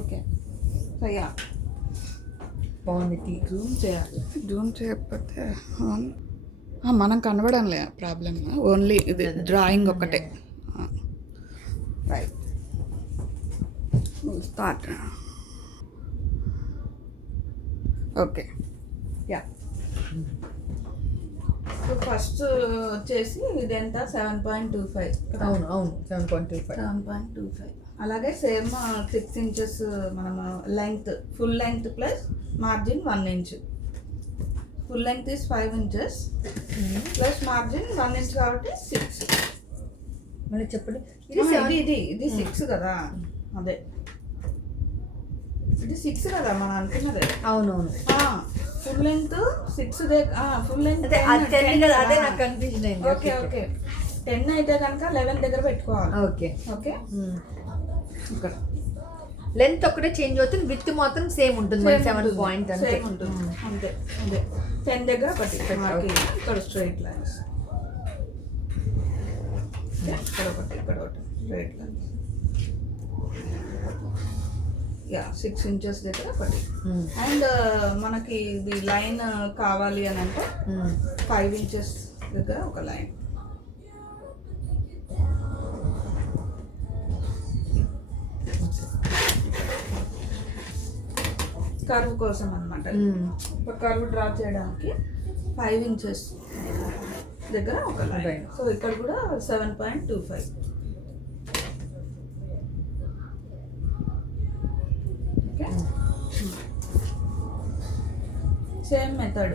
Okay. So yeah బాగుంది. Zoom చేయకపోతే మనం కనబడంలే ప్రాబ్లమ్. ఓన్లీ ఇది డ్రాయింగ్ ఒక్కటే. Right, start. Okay, yeah. So first వచ్చేసి ఇది ఎంత 7.25. అవును 7.25. 7.25. అలాగే సేమ్ 6 ఇంచెస్ మనము length, full length plus margin 1 inch. Full length is 5 inches plus margin 1 inch కాబట్టి 6. మళ్ళీ చెప్పండి. ఇది 6 కదా, అదే ఇది 6 కదా మనం అనుకున్నదే. అవునవును. ఫుల్ లెంగ్త్ 6 ఫుల్ లెంగ్త్ అదే నాకు కన్ఫ్యూజన్ అయింది. ఓకే 10 అయితే కనుక 11 దగ్గర పెట్టుకోవాలి. ఓకే. ఇక్కడ లెంత్ ఒకటే చేంజ్ అవుతుంది, విత్ మాత్రం సేమ్ ఉంటుంది. 7 పాయింట్ సేమ్ ఉంటుంది అంతే. అదే 10 దగ్గర ఒకటి ఇక్కడ స్ట్రైట్ లైన్స్, ఇక్కడ ఒకటి స్ట్రైట్ లైన్స్. యా 6 ఇంచెస్ దగ్గర ఒకటి. అండ్ మనకి ఇది లైన్ కావాలి అని అంటే 5 ఇంచెస్ దగ్గర ఒక లైన్. కర్వ్ కోసం అనమాట. ఒక కర్వ్ డ్రా చేయడానికి 5 ఇంచెస్ దగ్గర ఒక లైన్. సో ఇక్కడ కూడా 7.25. ఓకే, సేమ్ మెథడ్,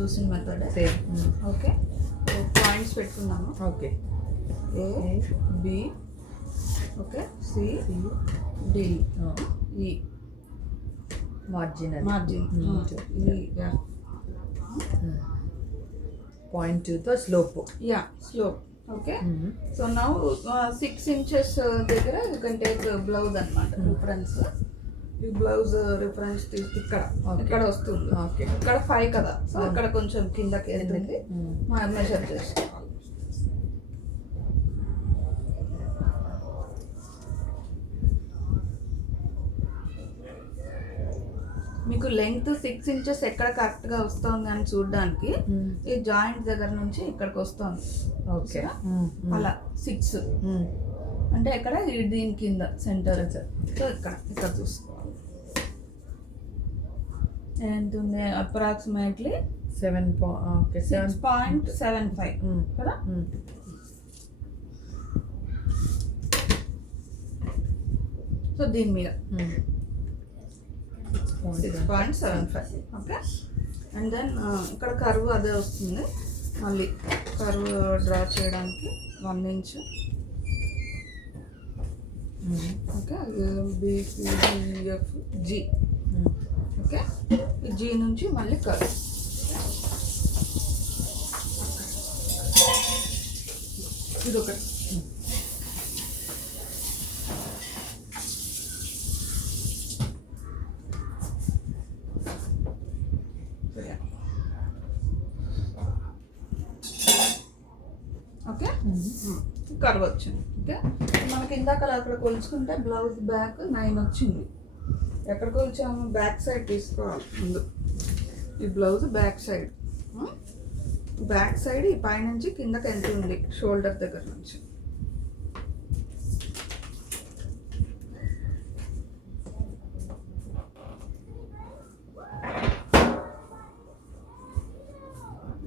చూసిన మెథడ్ సేమ్. ఓకే, పాయింట్స్ పెట్టుకున్నాము. Okay, A B, okay, C D, ఈ మార్జిన్ పాయింట్ 2తో slope. Yeah slope. Okay. So now 6 inches దగ్గర యూ కెన్ టేక్ బ్లౌజ్ అనమాట రిఫరెన్స్. ఈ బ్లౌజ్ రిఫరెన్స్ ఇక్కడ వస్తుంది. ఓకే, ఇక్కడ 5 కదా, సో ఇక్కడ కొంచెం కిందకి వెళ్తుంది. మెజర్ చేసుకోవాలి. మీకు లెంగ్త్ 6 ఇంచెస్ ఎక్కడ కరెక్ట్గా వస్తుంది అని చూడడానికి ఈ జాయింట్ దగ్గర నుంచి ఇక్కడికి వస్తుంది. ఓకే, అలా 6 అంటే ఇక్కడ దీని కింద సెంటర్. సో ఇక్కడ చూసుకోవాలి. ఎంత ఉంది? అప్రాక్సిమేట్లీ 6.75 కదా. సో దీని మీద 6.75. ఓకే. అండ్ దెన్ ఇక్కడ కర్వ్ అదే వస్తుంది. మళ్ళీ కర్వ్ డ్రా చేయడానికి 1 ఇంచ్. Okay, BCDEFG. ఓకే, ఈ జీ నుంచి మళ్ళీ కర్వ్. ఇది ఒకటి. ఓకే, కర్వ్ వచ్చింది. ఓకే, మనకి ఇందాక అక్కడ కొలుచుకుంటే బ్లౌజ్ బ్యాక్ 9 వచ్చింది. ఎక్కడ కొలిచాము? బ్యాక్ సైడ్ తీసుకోవాలి ముందు. ఈ బ్లౌజ్ బ్యాక్ సైడ్ ఈ పైనుంచి కిందకి ఎంత ఉంది? షోల్డర్ దగ్గర నుంచి.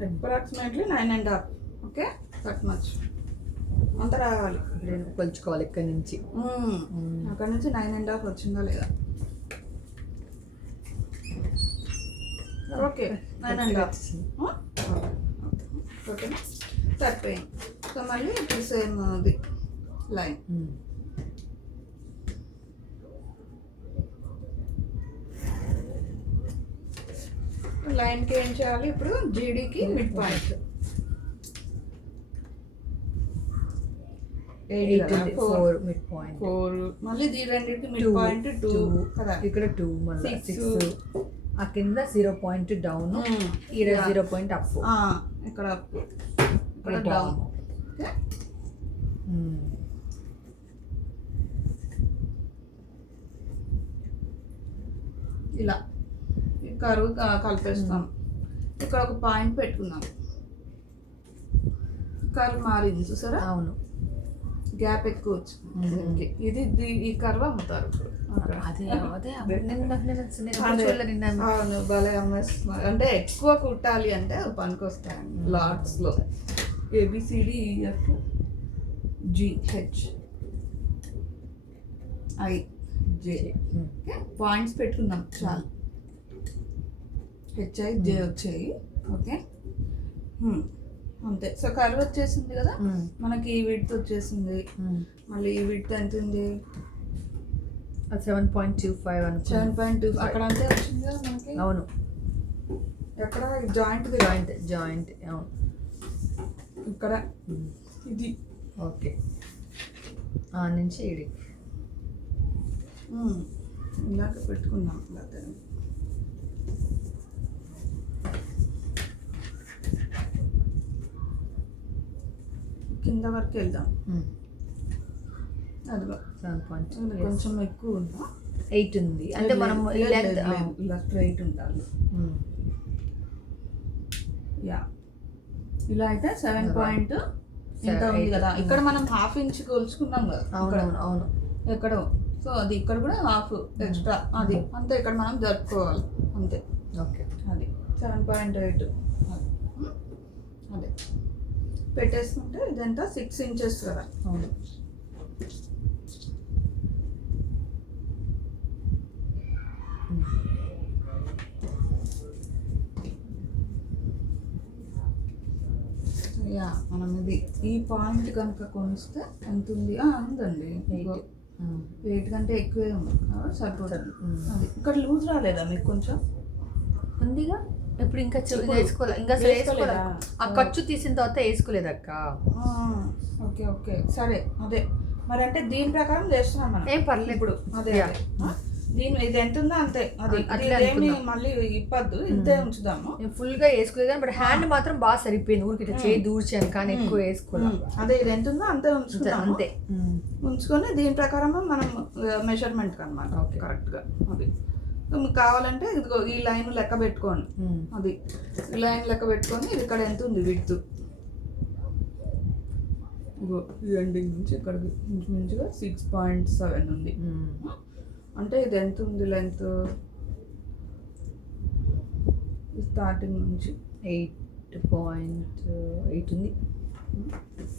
అప్రాక్సిమేట్లీ 9.5. ఓకే, దట్ మచ్ అంత రావాలి. కొలుచుకోవాలి ఇక్కడ నుంచి. అక్కడ నుంచి 9.5 వచ్చిందా లేదా? ఓకే, 9.5. ఓకే, సరిపోయింది. సో మళ్ళీ ఇప్పుడు సేమ్ అది లైన్. లైన్కి ఏం చేయాలి? ఇప్పుడు జీడీకి మిడ్ పాయింట్ 4 మిడ్ పాయింట్ 4. మళ్ళీ ఈ రెండింటికి మిడ్ పాయింట్ 2 కదా. ఇక్కడ 2 మళ్ళీ 6. ఆ కింద 0 పాయింట్ డౌన్, ఇక్కడ 0 పాయింట్ అప్. ఇక్కడ అప్, ఇక్కడ డౌన్. ఓకే, ఇలా ఈ కరువు కలిపేస్తాం. ఇక్కడ ఒక పాయింట్ పెట్టుకున్నాం, కర్వ్ మారింది చూసారా, అవును, గ్యాప్ ఎక్కువ వచ్చింది. ఇది ఈ కర్వ్ అమ్ముతారు ఇప్పుడు అక్కడ. అవును, భలే అమ్మేస్తున్నారు. అంటే ఎక్కువ కుట్టాలి అంటే పనికి వస్తాయండి లాట్స్లో. ABCDEF GH IJ పాయింట్స్ పెట్టుకుందాం చాలు. HIJ వచ్చాయి. ఓకే, అంతే. సో కర్వ్ వచ్చేసింది కదా మనకి. ఈ విడ్త్ వచ్చేసింది. మళ్ళీ ఈ విడ్త్ ఎంత ఉంది? 7.25 అనుకో. 7.2 అక్కడ అంతే వచ్చింది కదా మనకి. అవును, ఎక్కడ జాయింట్ జాయింట్ అవును, ఇక్కడ ఇది. ఓకే, ఆ నుంచి ఇది ఇలాగ పెట్టుకుందాం. ఇలాగ కింద వరకు వెళ్దాం. అదిగో 7.2 కొంచెం ఎక్కువ ఉందా? 8 ఉంది. అంటే మనం ఇలా స్ట్రైట్ ఉండాలి. యా, ఇలా అయితే 7 పాయింట్ ఎంత ఉంది కదా. ఇక్కడ మనం ½ ఇంచ్ కొలుచుకున్నాం కదా. అవునవును, అవును, ఎక్కడో. సో అది ఇక్కడ కూడా ½ ఎక్స్ట్రా. అది అంతే, ఇక్కడ మనం జరుపుకోవాలి అంతే. ఓకే, అది 7.8 అదే పెట్టేసుకుంటే ఇదంతా 6 ఇంచెస్ కదా. అవును. యా, మనం ఇది ఈ పాయింట్ కనుక కొనిస్తే ఎంత ఉంది? ఉందండి, 8 కంటే ఎక్కువే ఉంది. సరిపోతుంది. అది ఇక్కడ లూజ్ రాలేదా మీకు? కొంచెం ఉందిగా. ఇప్పుడు ఇంకా వేసుకోలేదు, ఇంకా వేసుకోలేదు. ఆ ఖర్చు తీసిన తర్వాత వేసుకోలేదు అక్క. ఓకే ఓకే, సరే. అదే మరి, అంటే దీని ప్రకారం చేస్తున్నాం మనం. ఏం పర్లేదు ఇప్పుడు. అదే దీని ఇది ఎంత ఉందో అంతే. అది ఏమి మళ్ళీ ఇప్పద్దు, ఇంతే ఉంచుదాము. ఫుల్ గా వేసుకోలేదు కానీ బట్ హ్యాండ్ మాత్రం బాగా సరిపోయింది. ఊరికి ఇట్లా చేయి దూర్చాను కానీ ఎక్కువ వేసుకోలేదు. అదే ఇది ఎంత ఉందో అంతే ఉంచుతాం. అంతే ఉంచుకొని దీని ప్రకారం మనం మెజర్మెంట్ అనమాట కరెక్ట్ గా. అది మీకు కావాలంటే ఇదిగో ఈ లైన్ లెక్క పెట్టుకోండి. అది ఈ లైన్ లెక్క పెట్టుకొని ఇది ఇక్కడ ఎంత ఉంది విడ్త్. ఇగో ఈ ఎండింగ్ నుంచి ఇక్కడికి ఇంచుమించుగా 6.7 ఉంది. అంటే ఇది ఎంత ఉంది లెంత్? స్టార్టింగ్ నుంచి 8.8 ఉంది.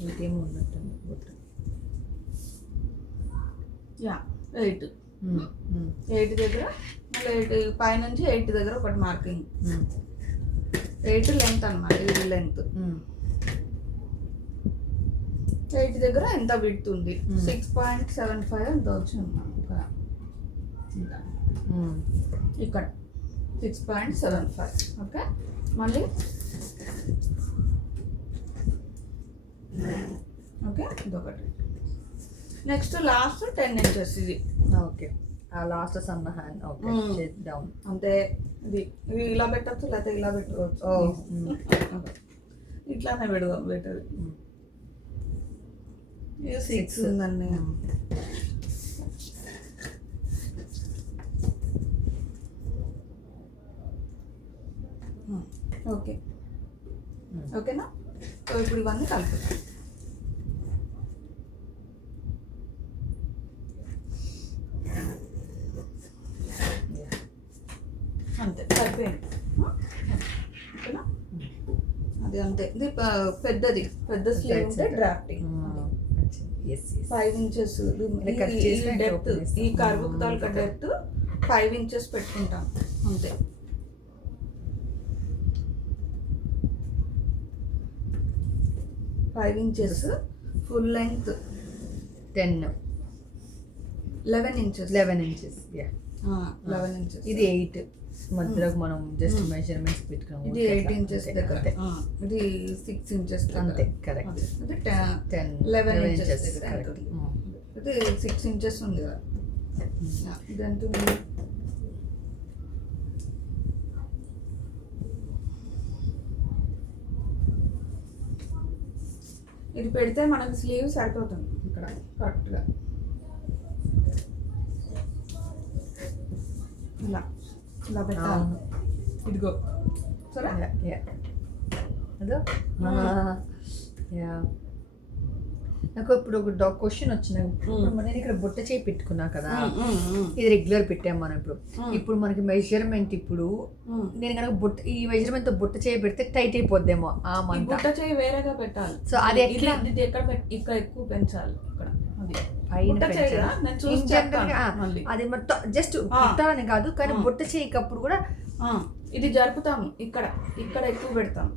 ఇంకేమో ఉన్నట్టు. యా, 8 దగ్గర మళ్ళీ 8 పైనుంచి 8 దగ్గర ఒకటి మార్కింగ్. 8 లెంత్ అనమాట. ఇది లెంత్. 8 దగ్గర ఎంత విడ్త్ ఉంది? 6.75 ఎంత వచ్చింది ఇక్కడ 6.75. ఓకే, మళ్ళీ ఓకే ఇదొకటి. నెక్స్ట్ లాస్ట్ 10 ఇంచెస్ ఇది. ఓకే, ఆ లాస్ట్ సన్న హ్యాండ్. ఓకే, డౌన్ అంటే ఇది ఇలా పెట్టచ్చు, లేకపోతే ఇలా పెట్టుకోవచ్చు. ఇట్లానే పెడదాం బెటర్. ఇది 6 ఉందండి. ఓకే, ఓకేనా? సో ఇప్పుడు ఇవన్నీ కలుపుతాం. అంతే, సరిపోయింది. ఓకేనా? అది అంతే. ఇది పెద్ద స్లీవ్ ఉంటే డ్రాఫ్టింగ్. 5 inches depth. ఈ కర్వ్ తాలూకా డెప్త్ 5 ఇంచెస్ పెట్టుకుంటాం అంతే. Five inches full length 11 inches. 11 inches. 11 inches. ఇది 8 మధ్యలోకి మనం జస్ట్ మెజర్మెంట్స్ పెట్టుకున్నాం. ఇది 8 ఇంచెస్ దగ్గర. ఇది 6 ఇంచెస్ అంతే. కరెక్ట్. ఇది 11 ఇంచెస్ దగ్గర. ఇది 6 ఇంచెస్ ఉంది కదా. ఇది ఎంత ఉంది? ఇది పెడితే మనకి స్లీవ్ సరిపోతుంది ఇక్కడ కరెక్ట్గా. ఇలా ఇలా పెట్టాలి. ఇదిగో సరే అదో యా. నాకు ఇప్పుడు ఒక క్వశ్చన్ వచ్చిన, నేను ఇక్కడ బుట్ట చేయి పెట్టుకున్నా కదా, ఇది రెగ్యులర్ పెట్టాము మనం. ఇప్పుడు మనకి మెజర్మెంట్, ఇప్పుడు నేను కనుక బుట్ట ఈ మెజర్మెంట్ తో బుట్ట చేయి పెడితే టైట్ అయిపోద్దేమో ఆ మంట. బుట్ట చేయి వేరేగా పెట్టాలి. సో అది ఎట్లా? ఇది ఎక్కడ ఇక్కడ ఎక్కువ పెంచాలి, ఇక్కడ అది అది మొత్తం జస్ట్ కుట్టాలని కాదు, కానీ బుట్ట చేయకప్పుడు కూడా ఇది జరుపుతాము. ఇక్కడ ఇక్కడ ఎక్కువ పెడతాం,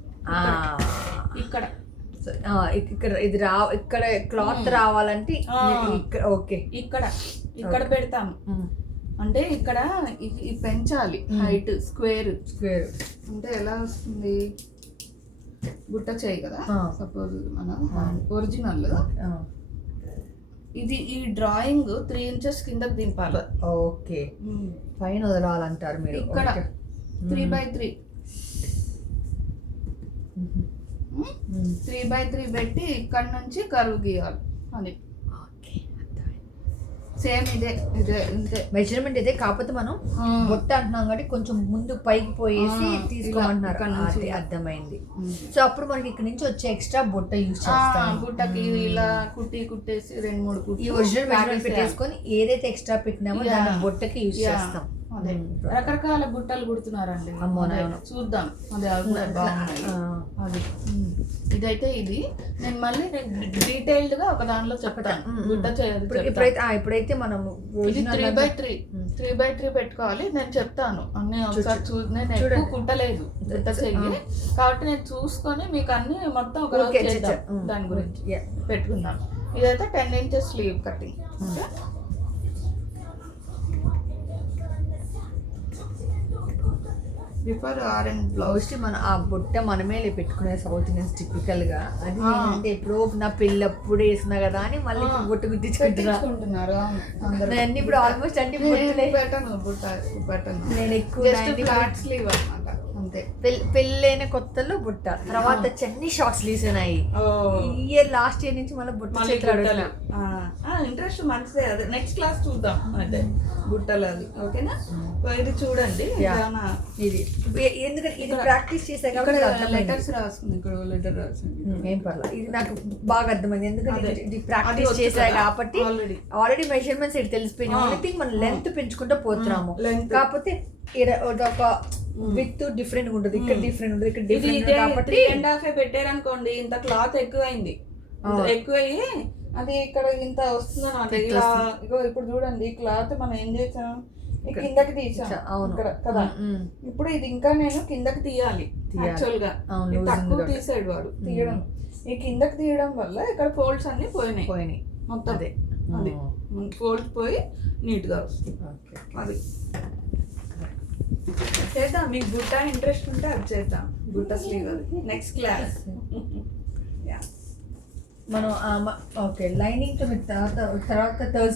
ఇక్కడ ఇక్కడ ఇది ఇక్కడ క్లాత్ రావాలంటే ఓకే ఇక్కడ ఇక్కడ పెడతాము. అంటే ఇక్కడ ఇది పెంచాలి హైట్, స్క్వేర్ అంటే ఎలా వస్తుంది, బుట్ట చేయి కదా సపోజ్ మన ఒరిజినల్, ఇది ఈ డ్రాయింగ్ 3 inches కిందకి దింపాలి. ఓకే, పైన వదలాలంటారు మీరు. ఇక్కడ 3x3 3x3 పెట్టి ఇక్కడ నుంచి కరువు గీయాలి. అది సేమ్ ఇదే ఇదే ఇంతే మెజర్మెంట్ ఇదే, కాకపోతే మనం బొట్ట అంటున్నాం కాబట్టి కొంచెం ముందు పైకి పోయేసి తీసుకోమంటున్నారు. అర్థమైంది. సో అప్పుడు మనకి ఇక్కడ నుంచి వచ్చే ఎక్స్ట్రా బొట్ట యూజ్ చేస్తాం. బుట్టకి ఇలా కుట్టేసి 2-3 కుట్టి ఈ ఒరిజినల్ మెజర్మెంట్ పెట్టేసుకొని ఏదైతే ఎక్స్ట్రా పెట్టినామో దాన్ని బొట్టకి యూజ్ చేస్తాం. రకరకాల బుట్టలు కుడుతున్నారండి. చూద్దాం, అది అది ఇదైతే ఇది నేను మళ్ళీ డీటెయిల్డ్ గా ఒక దాంట్లో చెప్తాను. బుట్ట ఇప్పుడైతే మనం 3x3 పెట్టుకోవాలి. నేను చెప్తాను అన్ని ఒకసారి నేను ఎక్కువ కుట్టలేదు బుట్ట చెయ్యి కాబట్టి నేను చూసుకొని మీకు అన్ని మొత్తం ఒక రోజు చేద్దాం. దాని గురించి పెట్టుకుందాం. ఇదైతే 10 inches slew cutting. Prefer orange blouse. మనం ఆ బుట్ట మనమే పెట్టుకునే సౌత్ ఇండియన్స్ టిపికల్ గా. అది ఏంటంటే ఎప్పుడో నా పెళ్ళి అప్పుడు వేసినా కదా అని మళ్ళీ బుట్ట గుర్తించుకుంటున్నారు. అన్ని ఇప్పుడు ఆల్మోస్ట్ అన్ని నేను ఎక్కువ స్లీవ్ అన్నమాట. అంతే, పెళ్ళైన కొత్తలో బుట్ట, తర్వాత అన్ని షార్ట్ స్లీవ్స్ ఉన్నాయి. ఇయర్ లాస్ట్ ఇయర్ నుంచి మళ్ళీ బుట్ట ఇంట్రెస్ట్ మంచిదే. అదే నెక్స్ట్ క్లాస్ చూద్దాం అయితే బుట్టలు అది. ఓకేనా, ఇది చూడండి. ఇది ఎందుకంటే ఇది ప్రాక్టీస్ చేసా కాబట్టి లెటర్స్ రాస్తుంది, ఇక్కడ లెటర్ రాస్తుంది. ఏం పర్లేదు, ఇది నాకు బాగా అర్థమైంది. ఎందుకంటే ఇది ప్రాక్టీస్ చేసా కాబట్టి ఆల్రెడీ మెజర్మెంట్స్ ఇది తెలిసిపోయింది. ఓన్లీ థింగ్ మనం లెంత్ పెంచుకుంటూ పోతున్నాము. కాకపోతే ఒక విత్ డిఫరెంట్ ఉంటుంది, ఇక్కడ డిఫరెంట్ ఉంటుంది, ఇక్కడ డిఫరెంట్ కాబట్టి 3.5 పెట్టారనుకోండి, ఇంత క్లాత్ ఎక్కువైంది. ఎక్కువయ్యి అది ఇక్కడ ఇంత వస్తుంది అన్నమాట. ఇలా ఇప్పుడు చూడండి, ఈ క్లాత్ మనం ఏం చేసాం, కిందకి తీసాం ఇక్కడ కదా. ఇప్పుడు ఇది ఇంకా నేను కిందకి తీయాలి. యాక్చువల్ గా తక్కువ తీసాడు వాడు తీయడం. ఈ కిందకి తీయడం వల్ల ఇక్కడ ఫోల్డ్స్ అన్ని పోయినాయి మొత్తం. అది ఫోల్డ్స్ పోయి నీట్ గా వస్తుంది. అది చేద్దాం. మీకు బుట్ట ఇంట్రెస్ట్ ఉంటే అది చేద్దాం. బుట్ట స్లీవ్ అది నెక్స్ట్ క్లాస్. మనం ఓకే లైనింగ్ తర్వాత థర్స్డే